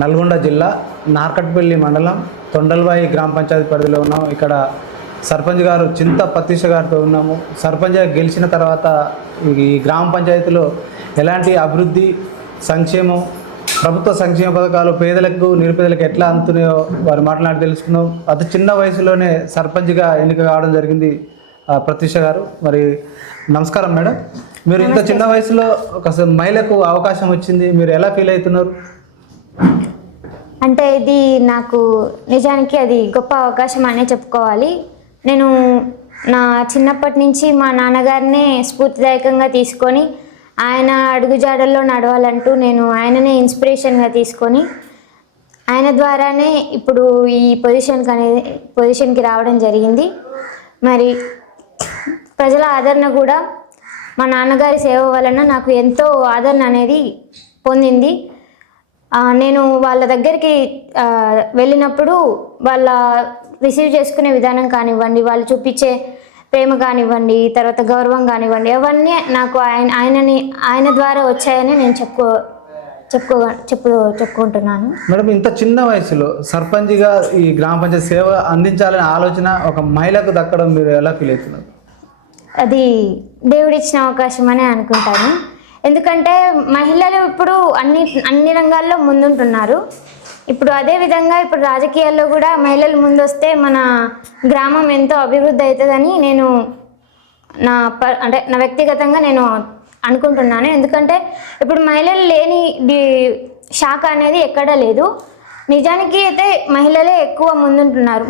నల్గొండ జిల్లా నార్కట్పల్లి మండలం తొండల్వాయి గ్రామ పంచాయతీ పరిధిలో ఉన్నాము. ఇక్కడ సర్పంచ్ గారు చింత పతీష గారితో ఉన్నాము. సర్పంచ్గా గెలిచిన తర్వాత ఈ గ్రామ పంచాయతీలో ఎలాంటి అభివృద్ధి, సంక్షేమం, ప్రభుత్వ సంక్షేమ పథకాలు పేదలకు నిరుపేదలకు ఎట్లా అందుతున్నాయో వారు మాట్లాడి తెలుసుకున్నాం. అతి చిన్న వయసులోనే సర్పంచ్గా ఎన్నిక కావడం జరిగింది ప్రతీష గారు. మరి నమస్కారం మేడం. మీరు ఇంత చిన్న వయసులో ఒక మహిళకు అవకాశం వచ్చింది, మీరు ఎలా ఫీల్ అవుతున్నారు? అంటే ఇది నాకు నిజానికి అది గొప్ప అవకాశం అనే చెప్పుకోవాలి. నేను నా చిన్నప్పటి నుంచి మా నాన్నగారినే స్ఫూర్తిదాయకంగా తీసుకొని ఆయన అడుగుజాడల్లో నడవాలంటూ నేను ఆయననే ఇన్స్పిరేషన్గా తీసుకొని ఆయన ద్వారానే ఇప్పుడు ఈ పొజిషన్కి రావడం జరిగింది. మరి ప్రజల ఆదరణ కూడా మా నాన్నగారి సేవ వలన నాకు ఎంతో ఆదరణ అనేది పొందింది. నేను వాళ్ళ దగ్గరికి వెళ్ళినప్పుడు వాళ్ళ రిసీవ్ చేసుకునే విధానం కానివ్వండి, వాళ్ళు చూపించే ప్రేమ కానివ్వండి, తర్వాత గౌరవం కానివ్వండి, అవన్నీ నాకు ఆయన ద్వారా వచ్చాయని నేను చెప్పుకుంటున్నాను. మేడం, ఇంత చిన్న వయసులో సర్పంచ్గా ఈ గ్రామ పంచాయతీ సేవ అందించాలనే ఆలోచన ఒక మహిళకు దక్కడం మీరు ఎలా ఫీల్ అవుతున్నారు? అది దేవుడిచ్చిన అవకాశం అని అనుకుంటాను. ఎందుకంటే మహిళలు ఇప్పుడు అన్ని రంగాల్లో ముందుంటున్నారు. ఇప్పుడు అదేవిధంగా ఇప్పుడు రాజకీయాల్లో కూడా మహిళలు ముందొస్తే మన గ్రామం ఎంతో అభివృద్ధి అవుతుందని నేను నా వ్యక్తిగతంగా నేను అనుకుంటున్నాను. ఎందుకంటే ఇప్పుడు మహిళలు లేని శాఖ అనేది ఎక్కడా లేదు. నిజానికి అయితే మహిళలే ఎక్కువ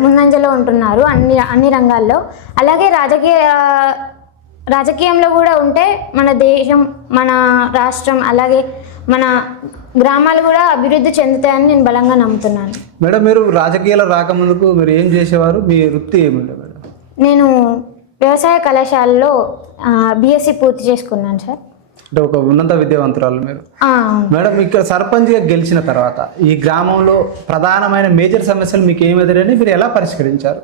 ముందంజలో ఉంటున్నారు అన్ని రంగాల్లో. అలాగే రాజకీయంలో కూడా ఉంటే మన దేశం, మన రాష్ట్రం, అలాగే మన గ్రామాలు కూడా అభివృద్ధి చెందుతాయని నేను బలంగా నమ్ముతున్నాను. మేడం, మీరు రాజకీయాలు రాకముందుకు మీరు ఏం చేసేవారు? మీ వృత్తి ఏమిటి మేడం? నేను వ్యవసాయ కళాశాలలో బిఎస్సి పూర్తి చేసుకున్నాను సార్. అంటే ఒక ఉన్నత విద్యావంతురాలు మీరు. మేడం, ఇక్కడ సర్పంచ్గా గెలిచిన తర్వాత ఈ గ్రామంలో ప్రధానమైన మేజర్ సమస్యలు మీకు ఏమి ఎదురని మీరు ఎలా పరిష్కరించారు?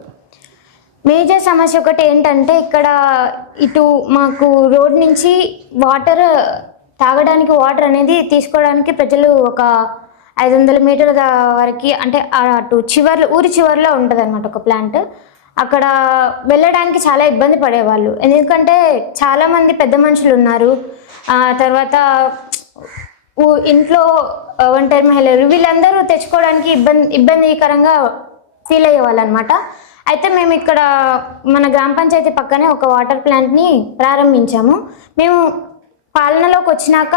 మేజర్ సమస్య ఒకటి ఏంటంటే, ఇక్కడ ఇటు మాకు రోడ్ నుంచి తాగడానికి వాటర్ అనేది తీసుకోవడానికి ప్రజలు ఒక 500 మీటర్ల వరకు, అంటే అటు ఊరి చివర్లో ఉంటుంది అనమాట ఒక ప్లాంట్. అక్కడ వెళ్ళడానికి చాలా ఇబ్బంది పడేవాళ్ళు. ఎందుకంటే చాలామంది పెద్ద మనుషులు ఉన్నారు, తర్వాత ఇంట్లో ఒంటరి మహిళలు, వీళ్ళందరూ తెచ్చుకోవడానికి ఇబ్బందికరంగా ఫీల్ అయ్యేవాళ్ళు అనమాట. అయితే మేము ఇక్కడ మన గ్రామ పంచాయతీ పక్కనే ఒక వాటర్ ప్లాంట్ని ప్రారంభించాము. మేము పాలనలోకి వచ్చినాక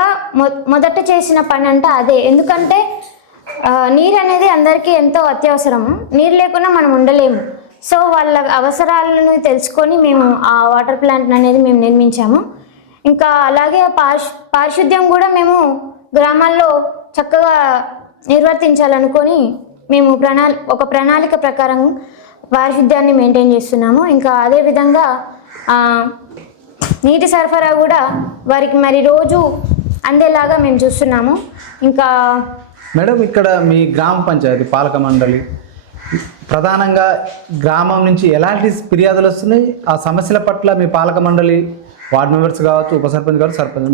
మొదట చేసిన పని అంటే అదే. ఎందుకంటే నీరు అనేది అందరికీ ఎంతో అత్యవసరము. నీరు లేకుండా మనం ఉండలేము. సో వాళ్ళ అవసరాలను తెలుసుకొని మేము ఆ వాటర్ ప్లాంట్ అనేది మేము నిర్మించాము. ఇంకా అలాగే పారిశుద్ధ్యం కూడా మేము గ్రామాల్లో చక్కగా నిర్వర్తించాలనుకొని మేము ఒక ప్రణాళిక ప్రకారం పారిశుద్ధ్యాన్ని మెయింటైన్ చేస్తున్నాము. ఇంకా అదేవిధంగా నీటి సరఫరా కూడా వారికి మరి రోజు అందేలాగా మేము చూస్తున్నాము. ఇంకా మేడం, ఇక్కడ మీ గ్రామ పంచాయతీ పాలక మండలి ప్రధానంగా గ్రామం నుంచి ఎలాంటి ఫిర్యాదులు వస్తున్నాయి? ఆ సమస్యల పట్ల మీ పాలక మండలి వార్డు మెంబర్స్ కావచ్చు, ఉప సర్పంచ్ కావచ్చు, సర్పంచ్,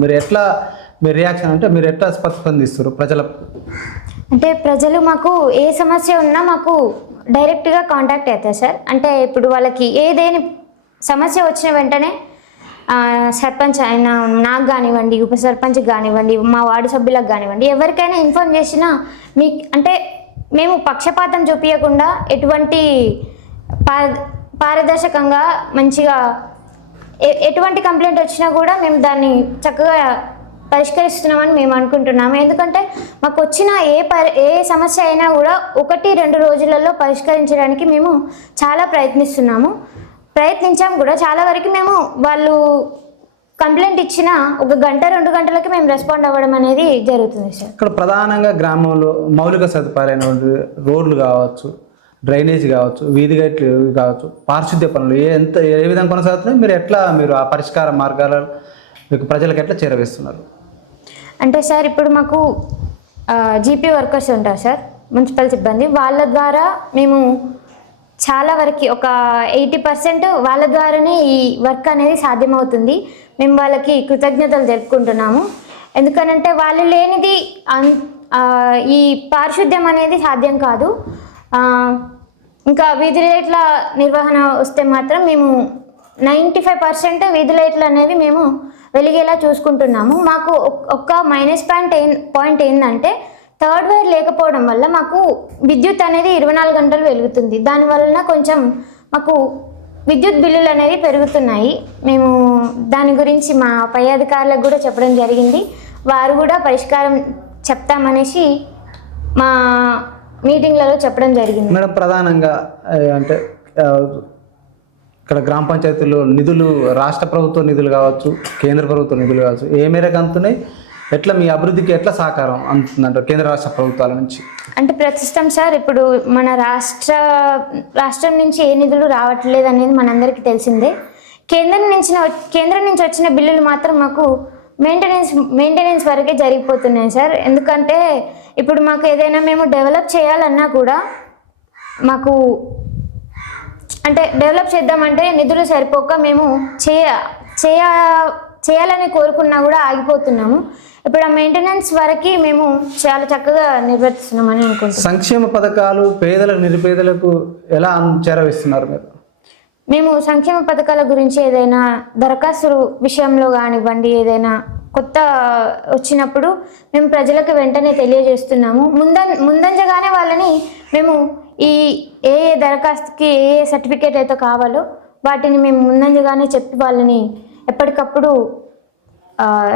మీ రియాక్షన్ అంటే మీరు ఎట్లా స్పందిస్తారు ప్రజల? అంటే ప్రజలు మాకు ఏ సమస్య ఉన్నా మాకు డైరెక్ట్గా కాంటాక్ట్ అవుతారు సార్. అంటే ఇప్పుడు వాళ్ళకి ఏదేని సమస్య వచ్చిన వెంటనే సర్పంచ్ అయినా నాకు కానివ్వండి, ఉప సర్పంచ్కి కానివ్వండి, మా వార్డు సభ్యులకు కానివ్వండి, ఎవరికైనా ఇన్ఫార్మ్ చేసినా అంటే మేము పక్షపాతం చూపించకుండా ఎటువంటి పారదర్శకంగా మంచిగా ఎటువంటి కంప్లైంట్ వచ్చినా కూడా మేము దాన్ని చక్కగా పరిష్కరిస్తున్నామని మేము అనుకుంటున్నాము. ఎందుకంటే మాకు వచ్చిన ఏ సమస్య అయినా కూడా 1-2 రోజులలో పరిష్కరించడానికి మేము చాలా ప్రయత్నించాము కూడా. చాలా వరకు మేము వాళ్ళు కంప్లైంట్ ఇచ్చిన 1 గంట 2 గంటలకి మేము రెస్పాండ్ అవ్వడం అనేది జరుగుతుంది సార్. ఇక్కడ ప్రధానంగా గ్రామంలో మౌలిక సదుపాయాలు, రోడ్లు కావచ్చు, డ్రైనేజ్ కావచ్చు, వీధి గట్లు కావచ్చు, పారిశుద్ధ్య పనులు ఏ విధంగా కొనసాగుతున్నాయి? మీరు ఆ పరిష్కార మార్గాలను మీకు ప్రజలకు ఎట్లా చేరవేస్తున్నారు? అంటే సార్, ఇప్పుడు మాకు జీపీ వర్కర్స్ ఉంటారు సార్, మున్సిపల్ సిబ్బంది. వాళ్ళ ద్వారా మేము చాలా వరకు ఒక 80% వాళ్ళ ద్వారానే ఈ వర్క్ అనేది సాధ్యమవుతుంది. మేము వాళ్ళకి కృతజ్ఞతలు తెలుపుకుంటున్నాము. ఎందుకనంటే వాళ్ళు లేనిది ఈ పారిశుద్ధ్యం అనేది సాధ్యం కాదు. ఇంకా వీధి లైట్ల నిర్వహణ వస్తే మాత్రం మేము 95% వీధి లైట్లు అనేవి మేము వెలిగేలా చూసుకుంటున్నాము. మాకు ఒక్క మైనస్ పాయింట్ ఏంటంటే థర్డ్ వైర్ లేకపోవడం వల్ల మాకు విద్యుత్ అనేది 24 గంటలు వెలుగుతుంది. దానివలన కొంచెం మాకు విద్యుత్ బిల్లులు అనేవి పెరుగుతున్నాయి. మేము దాని గురించి మా పై అధికారులకు కూడా చెప్పడం జరిగింది. వారు కూడా పరిష్కారం చెప్తామనేసి మా మీటింగ్లలో చెప్పడం జరిగింది. మేడం, ప్రధానంగా అంటే ఇక్కడ గ్రామ పంచాయతీలో నిధులు రాష్ట్ర ప్రభుత్వ నిధులు కావచ్చు, కేంద్ర ప్రభుత్వ నిధులు కావచ్చు, ఏ మేరకు అందుతున్నాయి, ఎట్లా మీ అభివృద్ధికి ఎట్లా సహకారం అందుతుందంటారు కేంద్ర రాష్ట్ర ప్రభుత్వాల నుంచి? అంటే ప్రస్తుతం సార్ ఇప్పుడు మన రాష్ట్రం నుంచి ఏ నిధులు రావట్లేదు అనేది మనందరికీ తెలిసిందే. కేంద్రం నుంచి వచ్చిన బిల్లులు మాత్రం మాకు మెయింటెనెన్స్ వరకే జరిగిపోతున్నాయి సార్. ఎందుకంటే ఇప్పుడు మాకు ఏదైనా మేము డెవలప్ చేయాలన్నా కూడా మాకు అంటే డెవలప్ చేద్దామంటే నిధులు సరిపోక మేము చేయాలని కోరుకున్నా కూడా ఆగిపోతున్నాము. ఇప్పుడు ఆ మెయింటెనెన్స్ వరకు మేము చాలా చక్కగా నిర్వర్తిస్తున్నామని అనుకుంటున్నాం. సంక్షేమ పథకాలు పేదలకు నిరుపేదలకు ఎలా చేరవేస్తున్నారు మీరు? మేము సంక్షేమ పథకాల గురించి ఏదైనా దరఖాస్తు విషయంలో కానివ్వండి, ఏదైనా కొత్త వచ్చినప్పుడు మేము ప్రజలకు వెంటనే తెలియజేస్తున్నాము. ముందంజగానే వాళ్ళని మేము ఏ దరఖాస్తుకి ఏ సర్టిఫికేట్ అయితే కావాలో వాటిని మేము ముందంజగానే చెప్పి వాళ్ళని ఎప్పటికప్పుడు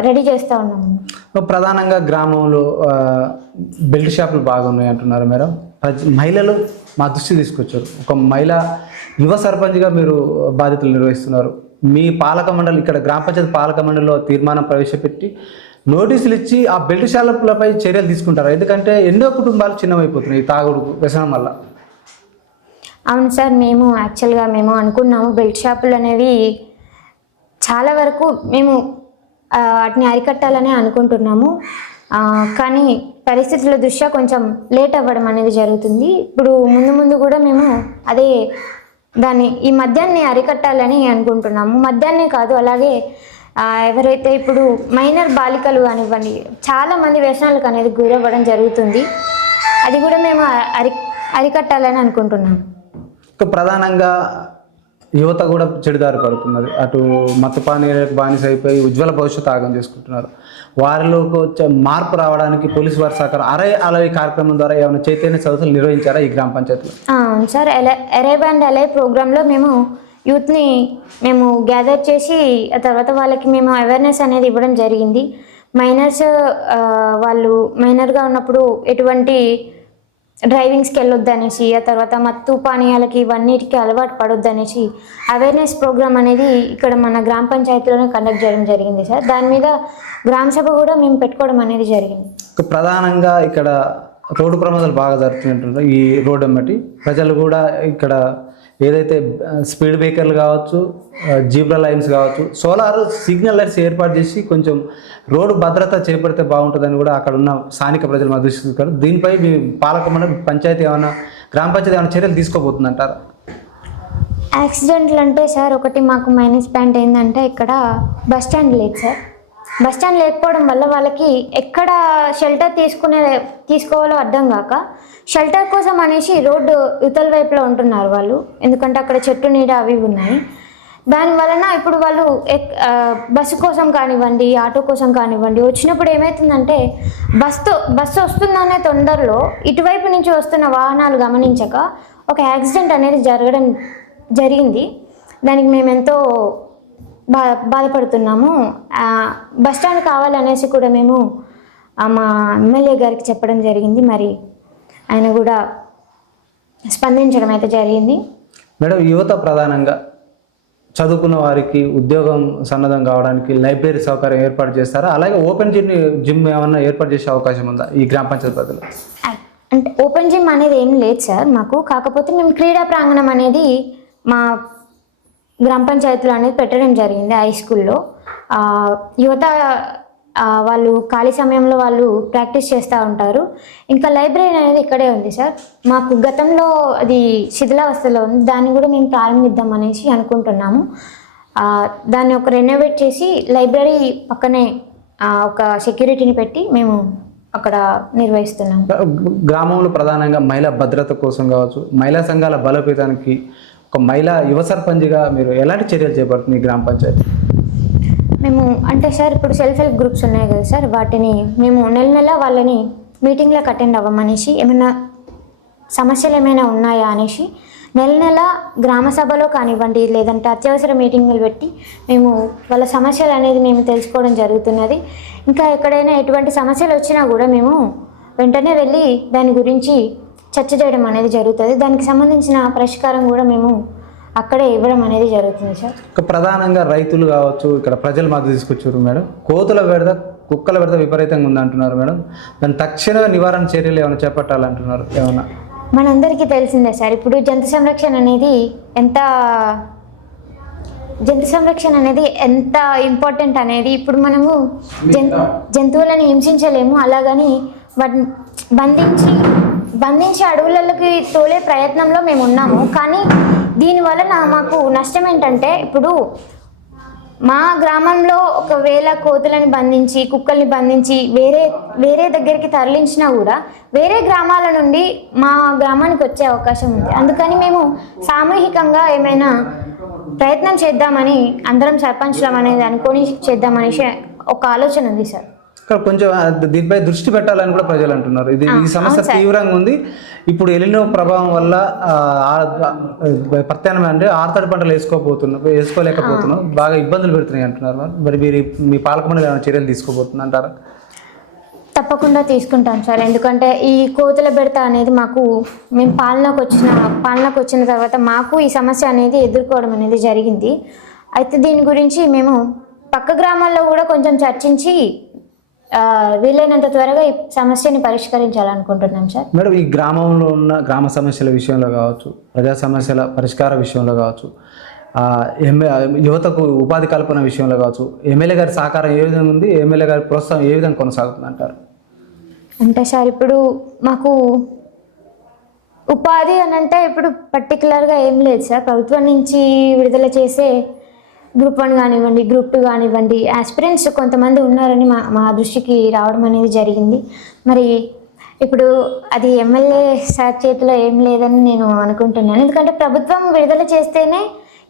రెడీ చేస్తూ ఉన్నాము. ప్రధానంగా గ్రామంలో బెల్ట్ షాపులు బాగున్నాయి అంటున్నారు మేడం. మహిళలు మా దృష్టి తీసుకొచ్చారు. ఒక మహిళ యువ సర్పంచ్గా మీరు బాధ్యతలు నిర్వహిస్తున్నారు. మీ పాలక మండలి, ఇక్కడ గ్రామ పంచాయతీ పాలక మండలిలో తీర్మానం ప్రవేశపెట్టి నోటీసులు ఇచ్చి ఆ బెల్ట్ షాపులపై చర్యలు తీసుకుంటారు. ఎందుకంటే ఎన్నో కుటుంబాలు చిన్నమైపోతున్నాయి తాగుడు వ్యసనం వల్ల. అవును సార్, యాక్చువల్గా మేము అనుకున్నాము బెల్ట్ షాపులు అనేవి చాలా వరకు మేము వాటిని అరికట్టాలని అనుకుంటున్నాము. కానీ పరిస్థితుల దృష్ట్యా కొంచెం లేట్ అవ్వడం అనేది జరుగుతుంది. ఇప్పుడు ముందు కూడా మేము ఈ మద్యాన్ని అరికట్టాలని అనుకుంటున్నాము. మద్యాన్నే కాదు, అలాగే ఎవరైతే ఇప్పుడు మైనర్ బాలికలు కానివ్వండి చాలామంది వ్యసనాలకు అనేది గురవ్వడం జరుగుతుంది. అది కూడా మేము అరికట్టాలని అనుకుంటున్నాము. ప్రధానంగా యువత కూడా చెడుదారి పడుతున్నది. అటు మత్తపానీయాలకు బానిస అయిపోయి ఉజ్వల భవిష్యత్తు ఆగం చేసుకుంటున్నారు. వారిలోకి వచ్చే మార్పు రావడానికి పోలీసు వారి సహకారం అలై కార్యక్రమం ద్వారా ఏమైనా చైతన్య సదస్సులు నిర్వహించారా ఈ గ్రామ పంచాయతీలో? అవును సార్, అరైవ్ అండ్ అలై ప్రోగ్రాంలో మేము యూత్ని మేము గ్యాదర్ చేసి ఆ తర్వాత వాళ్ళకి మేము అవేర్నెస్ అనేది ఇవ్వడం జరిగింది. వాళ్ళు మైనర్గా ఉన్నప్పుడు ఎటువంటి డ్రైవింగ్స్కి వెళ్ళొద్దు అనేసి, ఆ తర్వాత మత్తు పానీయాలకి ఇవన్నిటికీ అలవాటు పడొద్దు అనేసి అవేర్నెస్ ప్రోగ్రామ్ అనేది ఇక్కడ మన గ్రామ పంచాయతీలోనే కండక్ట్ చేయడం జరిగింది సార్. దాని మీద గ్రామ సభ కూడా మేము పెట్టుకోవడం అనేది జరిగింది. ప్రధానంగా ఇక్కడ రోడ్డు ప్రమాదాలు బాగా జరుగుతుంటారు. ఈ రోడ్డు అమ్మటి ప్రజలు కూడా ఇక్కడ ఏదైతే స్పీడ్ బ్రేకర్లు కావచ్చు, జీబ్రా లైన్స్ కావచ్చు, సోలార్ సిగ్నల్ లైట్స్ ఏర్పాటు చేసి కొంచెం రోడ్డు భద్రత చేపడితే బాగుంటుందని కూడా అక్కడ ఉన్న స్థానిక ప్రజలు మా దృష్టికి తీసుకున్నారు. దీనిపై మీ పాలక మండలి పంచాయతీ గ్రామ పంచాయతీ ఏమైనా చర్యలు తీసుకోబోతుందంటారా? యాక్సిడెంట్లు అంటే సార్ ఒకటి మాకు మైనస్ పాయింట్ ఏంటంటే ఇక్కడ బస్ స్టాండ్ లేదు సార్. బస్ స్టాండ్ లేకపోవడం వల్ల వాళ్ళకి ఎక్కడ షెల్టర్ తీసుకోవాలో అర్థం కాక షెల్టర్ కోసం అనేసి రోడ్డు యువతల వైపులో ఉంటున్నారు వాళ్ళు. ఎందుకంటే అక్కడ చెట్టు నీడ అవి ఉన్నాయి. దానివలన ఇప్పుడు వాళ్ళు బస్సు కోసం కానివ్వండి, ఆటో కోసం కానివ్వండి వచ్చినప్పుడు ఏమవుతుందంటే బస్సు వస్తుందనే తొందరలో ఇటువైపు నుంచి వస్తున్న వాహనాలు గమనించక ఒక యాక్సిడెంట్ అనేది జరగడం జరిగింది. దానికి మేము ఎంతో బాధపడుతున్నాము. బస్ స్టాండ్ కావాలనేసి కూడా మేము మా ఎమ్మెల్యే గారికి చెప్పడం జరిగింది. మరి ఆయన కూడా స్పందించడం అయితే జరిగింది. మేడం, యువత ప్రధానంగా చదువుకున్న వారికి ఉద్యోగం సన్నద్ధం కావడానికి లైబ్రరీ సౌకర్యం ఏర్పాటు చేస్తారా? అలాగే ఓపెన్ జిమ్ ఏమన్నా ఏర్పాటు చేసే అవకాశం ఉందా ఈ గ్రామ పంచాయతీ పరిధిలో? అంటే ఓపెన్ జిమ్ అనేది ఏం లేదు సార్ మాకు. కాకపోతే మేము క్రీడా ప్రాంగణం అనేది మా గ్రామ పంచాయతీలో అనేది పెట్టడం జరిగింది. హై స్కూల్లో యువత వాళ్ళు ఖాళీ సమయంలో వాళ్ళు ప్రాక్టీస్ చేస్తూ ఉంటారు. ఇంకా లైబ్రరీ అనేది ఇక్కడే ఉంది సార్. మాకు గతంలో అది శిథిలావస్థలో ఉంది. దాన్ని కూడా మేము ప్రారంభిద్దాం అనేసి అనుకుంటున్నాము. దాన్ని రెనోవేట్ చేసి లైబ్రరీ పక్కనే ఒక సెక్యూరిటీని పెట్టి మేము అక్కడ నిర్వహిస్తున్నాము. గ్రామంలో ప్రధానంగా మహిళా భద్రత కోసం కావచ్చు, మహిళా సంఘాల బలోపేతానికి ఒక మహిళా యువ సర్పంచ్గా మీరు ఎలాంటి చర్యలు చేపడుతుంది ఈ గ్రామ పంచాయతీ? మేము అంటే సార్ ఇప్పుడు సెల్ఫ్ హెల్ప్ గ్రూప్స్ ఉన్నాయి కదా సార్, వాటిని మేము నెల వాళ్ళని మీటింగ్లకు అటెండ్ అవ్వమనేసి, ఏమైనా సమస్యలు ఏమైనా ఉన్నాయా అనేసి నెల గ్రామ సభలో కానివ్వండి, లేదంటే అత్యవసర మీటింగులు పెట్టి మేము వాళ్ళ సమస్యలు అనేది మేము తెలుసుకోవడం జరుగుతున్నది. ఇంకా ఎక్కడైనా ఎటువంటి సమస్యలు వచ్చినా కూడా మేము వెంటనే వెళ్ళి దాని గురించి చర్చ చేయడం అనేది జరుగుతుంది. దానికి సంబంధించిన పరిష్కారం కూడా మేము అక్కడే ఇవ్వడం అనేది జరుగుతుంది సార్. ప్రధానంగా రైతులు కావచ్చు, ఇక్కడ ప్రజలు మద్దతు తీసుకొచ్చారు మేడం. కోతుల బెడద, కుక్కల బెడద విపరీతంగా ఉందంటున్నారు మేడం. దాని తక్షణ నివారణ చర్యలు ఏమైనా చేపట్టాలంటున్నారు ఏమన్నా? మనందరికీ తెలిసిందే సార్, ఇప్పుడు జంతు సంరక్షణ అనేది ఎంత ఇంపార్టెంట్ అనేది. ఇప్పుడు మనము జంతువులను హింసించలేము, అలాగని వాటిని బంధించి అడవులలోకి తోలే ప్రయత్నంలో మేము ఉన్నాము. కానీ దీనివలన మాకు నష్టం ఏంటంటే, ఇప్పుడు మా గ్రామంలో ఒకవేళ కోతులని బంధించి, కుక్కల్ని బంధించి వేరే దగ్గరికి తరలించినా కూడా వేరే గ్రామాల నుండి మా గ్రామానికి వచ్చే అవకాశం ఉంది. అందుకని మేము సామూహికంగా ఏమైనా ప్రయత్నం చేద్దామని, అందరం సర్పంచ్లం అనేది అనుకొని చేద్దామనేసి ఒక ఆలోచన ఉంది సార్. ఇక్కడ కొంచెం దీనిపై దృష్టి పెట్టాలని కూడా ప్రజలు అంటున్నారు. ఈ సమస్య తీవ్రంగా ఉంది. ఇప్పుడు ఎలినో ప్రభావం వల్ల ప్రత్యామ్నాయం అంటే ఆర్తడి పంటలు వేసుకోలేకపోతున్నాం, బాగా ఇబ్బందులు పెడుతున్నాయి అంటున్నారు. మరి మీరు మీ పాలకమండలి ఏమైనా చర్యలు తీసుకోబోతుంది అంటారా? తప్పకుండా తీసుకుంటాం సార్. ఎందుకంటే ఈ కోతుల బెడత అనేది మేము పాలనకు వచ్చిన తర్వాత మాకు ఈ సమస్య అనేది ఎదుర్కోవడం అనేది జరిగింది. అయితే దీని గురించి మేము పక్క గ్రామాల్లో కూడా కొంచెం చర్చించి వీలైనంత త్వరగా ఈ సమస్యని పరిష్కరించాలనుకుంటున్నాం సార్. మేడం, ఈ గ్రామంలో ఉన్న గ్రామ సమస్యల విషయంలో కావచ్చు, ప్రజా సమస్యల పరిష్కార విషయంలో కావచ్చు, యువతకు ఉపాధి కల్పన విషయంలో కావచ్చు, ఎమ్మెల్యే గారి సహకారం ఏ విధంగా ఉంది? ఎమ్మెల్యే గారి ప్రోత్సాహం ఏ విధంగా కొనసాగుతుంది అంటారు? అంటే సార్, ఇప్పుడు మాకు ఉపాధి అని అంటే ఇప్పుడు పర్టికులర్గా ఏం లేదు సార్. ప్రభుత్వం నుంచి విడుదల చేసే గ్రూప్ 1 కానివ్వండి, గ్రూప్ 2 కానివ్వండి, ఆస్పిరెంట్స్ కొంతమంది ఉన్నారని మా దృష్టికి రావడం అనేది జరిగింది. మరి ఇప్పుడు అది ఎమ్మెల్యే సార్ చేతిలో ఏం లేదని నేను అనుకుంటున్నాను. ఎందుకంటే ప్రభుత్వం విడుదల చేస్తేనే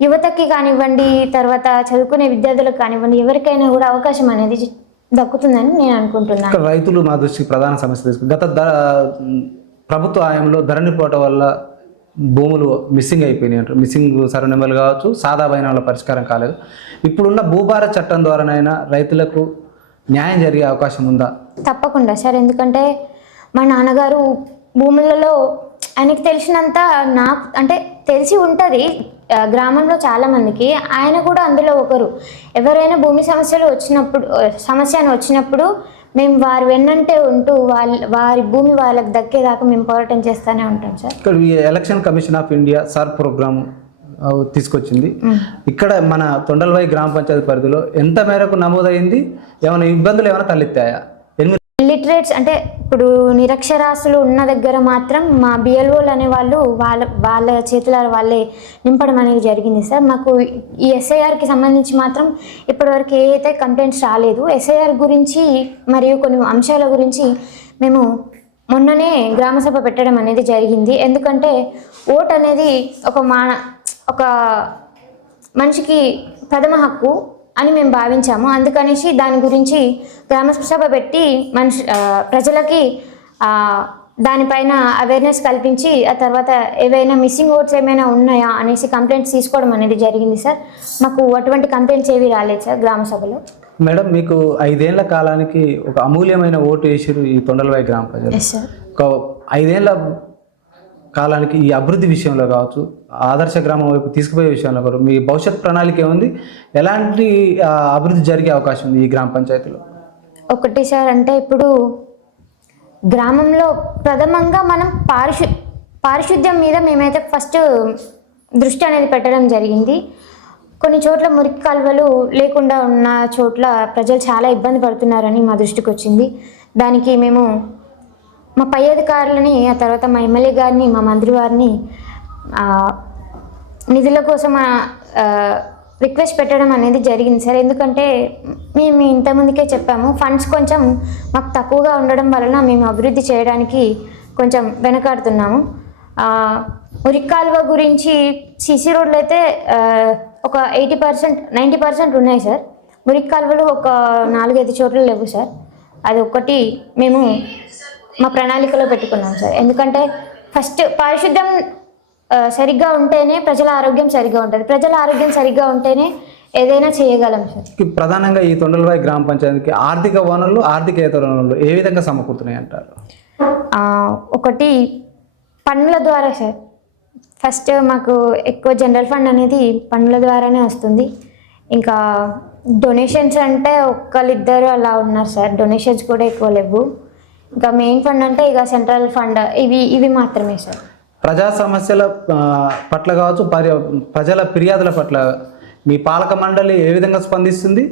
యువతకి కానివ్వండి, తర్వాత చదువుకునే విద్యార్థులకు కానివ్వండి, ఎవరికైనా కూడా అవకాశం అనేది దక్కుతుందని నేను అనుకుంటున్నాను. రైతులు మా దృష్టికి ప్రధాన సమస్య తీసుకుని గత ప్రభుత్వ హయాంలో ధరణి పోట వల్ల భూములు మిస్సింగ్ అయిపోయినాయి అంటారు. మిస్సింగ్ సర్వే నెంబర్లు కావచ్చు, సాదా బైనాల పరిష్కారం కాలేదు. ఇప్పుడున్న భూభారత్ చట్టం ద్వారానైనా రైతులకు న్యాయం జరిగే అవకాశం ఉందా? తప్పకుండా సార్. ఎందుకంటే మా నాన్నగారు భూములలో ఆయనకి తెలిసినంత, నాకు అంటే తెలిసి ఉంటుంది గ్రామంలో చాలామందికి, ఆయన కూడా అందులో ఒకరు. ఎవరైనా భూమి సమస్య వచ్చినప్పుడు మేము వారి వెన్నంటే ఉంటూ వారి భూమి వాళ్ళకి దక్కేదాకా మేము పోరాటం చేస్తూనే ఉంటాం సార్. ఇక్కడ election commission of India sir programme తీసుకొచ్చింది. ఇక్కడ మన తొండలవాయి గ్రామ పంచాయతీ పరిధిలో ఎంత మేరకు నమోదైంది? ఏమైనా ఇబ్బందులు ఏమైనా తలెత్తాయా? లిటరేట్స్ అంటే ఇప్పుడు నిరక్షరాస్యులు ఉన్న దగ్గర మాత్రం మా బిఎల్ఓలు అనే వాళ్ళు వాళ్ళ చేతుల వాళ్ళే నింపడం అనేది జరిగింది సార్. మాకు ఈ ఎస్ఐఆర్కి సంబంధించి మాత్రం ఇప్పటివరకు ఏ అయితే కంప్లైంట్స్ రాలేదు. ఎస్ఐఆర్ గురించి మరియు కొన్ని అంశాల గురించి మేము మొన్ననే గ్రామసభ పెట్టడం అనేది జరిగింది. ఎందుకంటే ఓట్ అనేది ఒక మనిషికి ప్రథమ హక్కు అని మేము భావించాము. అందుకనేసి దాని గురించి గ్రామసభ పెట్టి ప్రజలకి దానిపైన అవేర్నెస్ కల్పించి, ఆ తర్వాత ఏవైనా మిస్సింగ్ ఓట్స్ ఏమైనా ఉన్నాయా అనేసి కంప్లైంట్స్ తీసుకోవడం అనేది జరిగింది సార్. మాకు అటువంటి కంప్లైంట్స్ ఏవి రాలేదు సార్ గ్రామసభలో. మేడం, మీకు 5 ఏళ్ల కాలానికి ఒక అమూల్యమైన ఓటు వేసారు ఈ తొండలవాయి గ్రామ ప్రజలు. ఒక 5 ఏళ్ల కాలానికి ఈ అభివృద్ధి విషయంలో కావచ్చు, ఆదర్శ గ్రామం వైపు తీసుకుపోయే విషయంలో కావచ్చు, మీ భవిష్యత్ ప్రణాళిక ఏముంది? ఎలాంటి అభివృద్ధి జరిగే అవకాశం ఉంది ఈ గ్రామ పంచాయతీలో? ఒకటి సార్, అంటే ఇప్పుడు గ్రామంలో ప్రథమంగా మనం పారిశుద్ధ్యం మీద మేమైతే ఫస్ట్ దృష్టి అనేది పెట్టడం జరిగింది. కొన్ని చోట్ల మురికి కాలువలు లేకుండా ఉన్న చోట్ల ప్రజలు చాలా ఇబ్బంది పడుతున్నారని మా దృష్టికి వచ్చింది. దానికి మేము మా పై అధికారులని, ఆ తర్వాత మా ఎమ్మెల్యే గారిని, మా మంత్రి వారిని నిధుల కోసం రిక్వెస్ట్ పెట్టడం అనేది జరిగింది సార్. ఎందుకంటే మేము ఇంతకుముందుకే చెప్పాము, ఫండ్స్ కొంచెం మాకు తక్కువగా ఉండడం వలన మేము అభివృద్ధి చేయడానికి కొంచెం వెనకాడుతున్నాము. మురిక్కాలువ గురించి సీసీ రోడ్లు అయితే ఒక 80% 90% ఉన్నాయి సార్. మురిక్కాలువలు ఒక 4-5 చోట్ల లేవు సార్. అది ఒక్కటి మేము మా ప్రణాళికలో పెట్టుకున్నాం సార్. ఎందుకంటే ఫస్ట్ పారిశుద్ధ్యం సరిగ్గా ఉంటేనే ప్రజల ఆరోగ్యం సరిగ్గా ఉంటుంది. ప్రజల ఆరోగ్యం సరిగ్గా ఉంటేనే ఏదైనా చేయగలం సార్. ప్రధానంగా ఈ తొండలవాయి గ్రామ పంచాయతీకి ఆర్థిక వనరులు, ఆర్థికేతర వనరులు ఏ విధంగా సమకూరుతున్నాయి అంటారు? ఒకటి పన్నుల ద్వారా సార్. ఫస్ట్ మాకు ఎక్కువ జనరల్ ఫండ్ అనేది పన్నుల ద్వారానే వస్తుంది. ఇంకా డొనేషన్స్ అంటే ఒక్కరిద్దరు అలా ఉన్నారు సార్. డొనేషన్స్ కూడా ఎక్కువ లేవు. ఇంకా మెయిన్ ఫండ్ అంటే ఇక సెంట్రల్ ఫండ్ ఇవి మాత్రమే సార్. ప్రజా సమస్యల పట్ల కావచ్చు, ప్రజల ఫిర్యాదుల పట్ల మీ పాలక మండలి ఏ విధంగా స్పందిస్తుంది,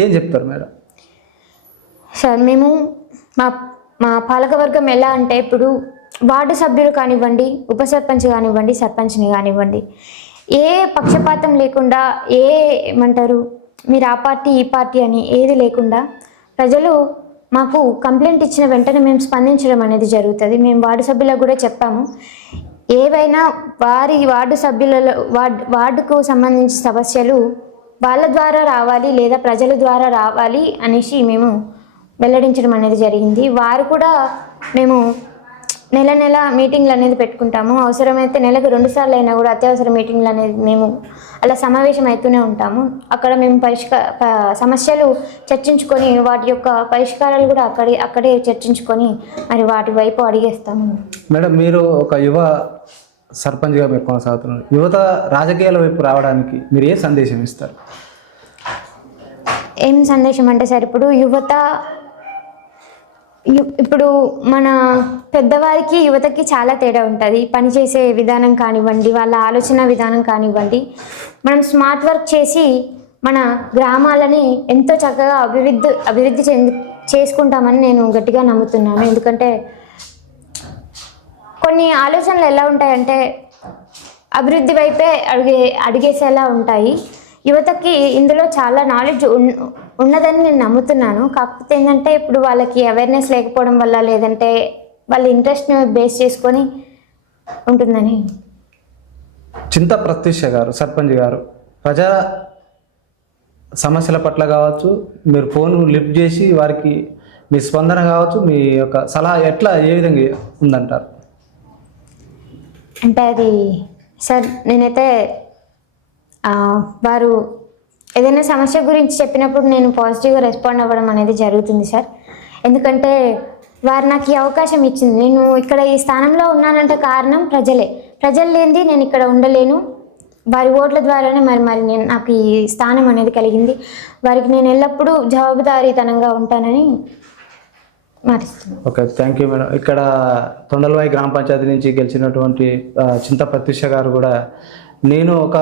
ఏం చెప్తారు మేడం? సార్ మేము మా పాలకవర్గం ఎలా అంటే, ఇప్పుడు వార్డు సభ్యులు కానివ్వండి, ఉప సర్పంచ్ కానివ్వండి, సర్పంచ్ని కానివ్వండి, ఏ పక్షపాతం లేకుండా, ఏమంటారు మీరు ఆ పార్టీ ఈ పార్టీ అని ఏది లేకుండా ప్రజలు మాకు కంప్లైంట్ ఇచ్చిన వెంటనే మేము స్పందించడం అనేది జరుగుతుంది. మేము వార్డు సభ్యులకు కూడా చెప్పాము, ఏవైనా వారి వార్డు సభ్యులలో వార్డుకు సంబంధించిన సమస్యలు వాళ్ళ ద్వారా రావాలి లేదా ప్రజల ద్వారా రావాలి అనేసి మేము వెల్లడించడం అనేది జరిగింది. వారు కూడా మేము నెల మీటింగ్లు అనేది పెట్టుకుంటాము. అవసరమైతే నెలకు 2 సార్లు అయినా కూడా అత్యవసర మీటింగ్లు అనేది మేము అలా సమావేశం అవుతూనే ఉంటాము. అక్కడ మేము సమస్యలు చర్చించుకొని వాటి యొక్క పరిష్కారాలు కూడా అక్కడే చర్చించుకొని మరి వాటి వైపు అడిగేస్తాము. మేడం, మీరు ఒక యువ సర్పంచ్గా మీరు కొనసాగుతున్నారు. యువత రాజకీయాల వైపు రావడానికి మీరు ఏ సందేశం ఇస్తారు? ఏం సందేశం అంటే సార్, ఇప్పుడు యువత ఇప్పుడు మన పెద్దవారికి యువతకి చాలా తేడా ఉంటుంది. పనిచేసే విధానం కానివ్వండి, వాళ్ళ ఆలోచన విధానం కానివ్వండి. మనం స్మార్ట్ వర్క్ చేసి మన గ్రామాలని ఎంతో చక్కగా అభివృద్ధి చేసుకుంటామని నేను గట్టిగా నమ్ముతున్నాను. ఎందుకంటే కొన్ని ఆలోచనలు ఎలా ఉంటాయంటే అభివృద్ధి వైపే అడిగేసేలా ఉంటాయి. యువతకి ఇందులో చాలా నాలెడ్జ్ ఉన్నదని నేను నమ్ముతున్నాను. కాకపోతే ఏంటంటే ఇప్పుడు వాళ్ళకి అవేర్నెస్ లేకపోవడం వల్ల, లేదంటే వాళ్ళ ఇంట్రెస్ట్ని బేస్ చేసుకొని ఉంటుందని. చింత ప్రత్యూష గారు, సర్పంచ్ గారు, ప్రజా సమస్యల పట్ల కావచ్చు, మీరు ఫోన్ లిఫ్ట్ చేసి వారికి మీ స్పందన కావచ్చు, మీ యొక్క సలహా ఏ విధంగా ఉందంటారు? అంటే అది సార్, నేనైతే వారు ఏదైనా సమస్య గురించి చెప్పినప్పుడు నేను పాజిటివ్గా రెస్పాండ్ అవ్వడం అనేది జరుగుతుంది సార్. ఎందుకంటే వారు నాకు ఈ అవకాశం ఇచ్చింది. నేను ఇక్కడ ఈ స్థానంలో ఉన్నానంటే కారణం ప్రజలే. ప్రజలు లేనిది నేను ఇక్కడ ఉండలేను. వారి ఓట్ల ద్వారానే మరి నాకు ఈ స్థానం అనేది కలిగింది. వారికి నేను ఎల్లప్పుడూ జవాబుదారీతనంగా ఉంటానని మాటిస్తున్నాను. Okay, thank you madam. ఇక్కడ తొండలవాయి గ్రామ పంచాయతీ నుంచి గెలిచినటువంటి చింత ప్రత్యూష గారు కూడా, నేను ఒక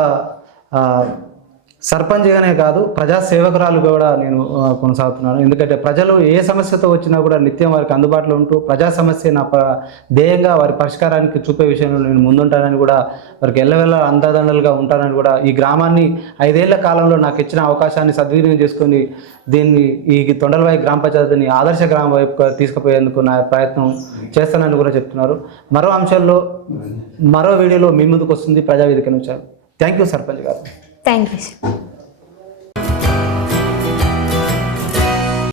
సర్పంచ్గానే కాదు ప్రజా సేవకురాలు కూడా నేను కొనసాగుతున్నాను. ఎందుకంటే ప్రజలు ఏ సమస్యతో వచ్చినా కూడా నిత్యం వారికి అందుబాటులో ఉంటూ ప్రజా సమస్య నా ధ్యేయంగా వారి పరిష్కారానికి చూపే విషయంలో నేను ముందుంటానని కూడా, వారికి ఎల్లవెల్ల అందాదండలుగా ఉంటానని కూడా, ఈ గ్రామాన్ని 5 ఏళ్ల కాలంలో నాకు ఇచ్చిన అవకాశాన్ని సద్వినియోగం చేసుకొని దీన్ని ఈ తొండలవాయి గ్రామ పంచాయతీని ఆదర్శ గ్రామం వైపు తీసుకుపోయేందుకు నా ప్రయత్నం చేస్తానని కూడా చెప్తున్నారు. మరో అంశాల్లో మరో వీడియోలో మీ ముందుకు వస్తుంది ప్రజావేదిక నుంచి. థ్యాంక్ యూ సర్పంచ్ గారు. Thank you sir.